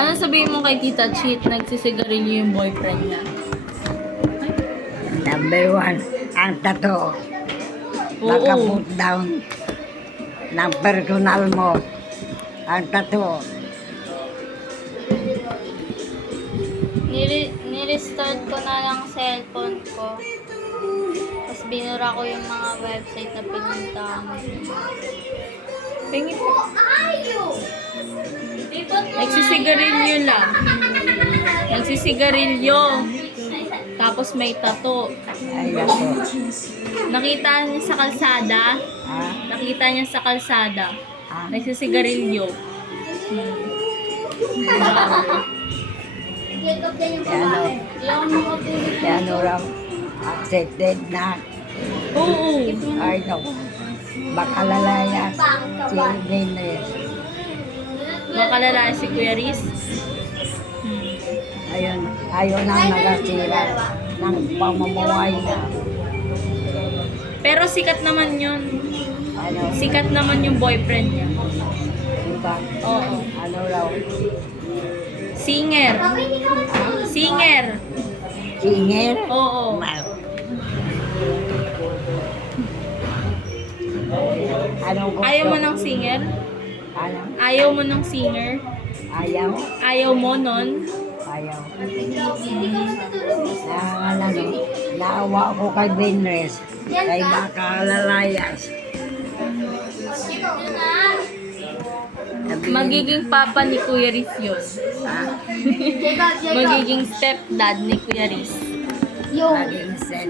Ano sabihin mo kay Tita Cheat? Nagsisigarilyo yung boyfriend niya. Number one, ang tato. Oo. Naka-put down ng personal mo. Ang tato. Nirestart ko na lang cellphone ko. Tapos binura ko yung mga website na pinuntahan. Tingin mo. Nagsisigarilyo lang. Nagsisigarilyo. Tapos may tato. Ay, ako. Nakita niya sa kalsada. Ah, Nakita niya sa kalsada. ah. Nagsisigarilyo. Ano raw, accepted na. Oo. Ay, naku. Baka lalayas. Si Nines. Makalala si Kuya Riz. Ayun, ayaw na nagasira ng pamumuhay na. Pero sikat naman yun. Ano, Sikat naman yung boyfriend niya. diba? Oo. Ano raw, Singer. Singer. singer? Oo. Anong gusto? Ayaw mo ng singer? Ano? Ayaw mo ng singer? Ayaw? Ayaw mo nun? Ayaw. Ano, naawa ko kay Benres. Kay baka lalayas. Magiging papa ni Kuya Riz yun. Ha? Magiging stepdad ni Kuya Riz. Maging sen.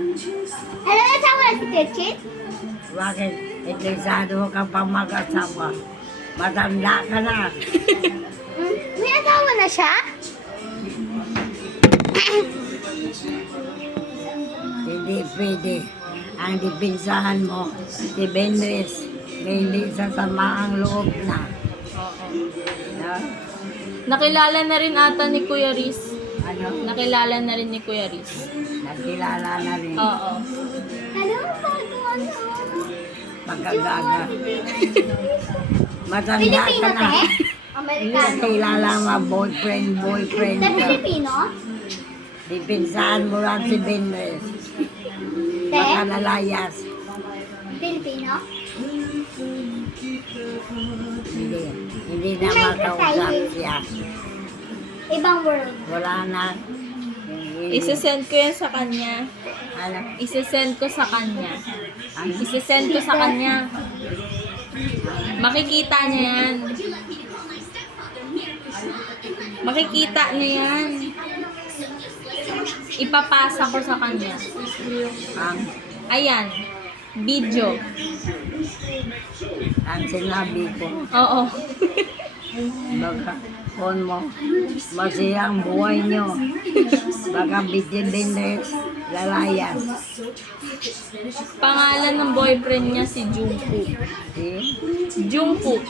Hello, sama na si Tetchit? Bakit? Interesado ka pa mag-asawa. Matanda ka na. May asawa na siya? Hindi pwede. Ang dipinsahan mo, si Benres, may hindi sasama ang loob na. No? Nakilala na rin ata ni Kuya Riz. Ano? Nakilala na rin ni Kuya Riz. Nagkilala na rin. Oo. Ano? Ano? Pagkagaga. Matanda Pilipino, ka na. te? Hindi Amerikano. kilala nga boyfriend Te, ka. Pilipino? Dipinsahan mo lang si Benres. Te? Baka lalayas. Pilipino? Hindi. Hindi na makausap siya. Ibang world. Wala na. Isesend ko yan sa kanya. Ano? Isesend ko sa kanya. Ano? Isesend ko sa kanya. Makikita niya yan. Makikita niya yan. Ipapasa ko sa kanya. Ang, Ayan. Video. ang sinabi ko. Oo. Baka kung mo masira ang buhay nyo. Baka Benres lalayas. Pangalan ng boyfriend niya si Jungkook. Si? Jungkook.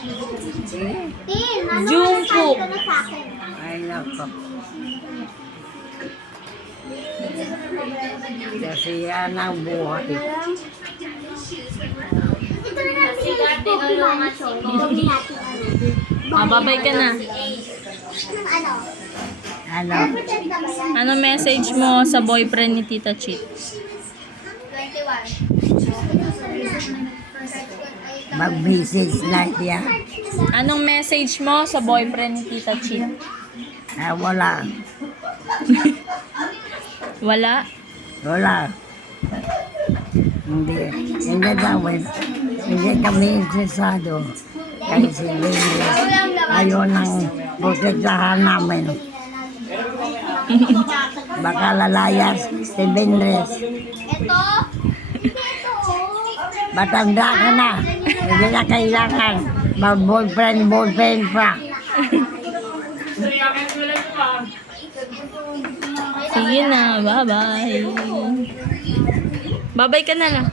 Si? Tin, ano Jungkook. ka na sa akin? Ay nako. Kasi yan ang buhay. Ito na natin yung tinulungan show. Gawin natin Babay ka na. ano? Ano? Represent na ba yan? Ano message mo sa boyfriend ni Tita Cheat? 21. Mag-message na siya. Anong message mo sa boyfriend ni Tita Cheat? Ah, wala. Wala? Wala. Hindi. Hindi gawin. Hindi kami interesado. Kasi si Benres ayaw nang protektahan namin. Baka lalayas si Benres. Ito. Matanda ka na. Hindi na kailangan mag-boyfriend pa. Sige na, bye-bye. Bye-bye ka na lang.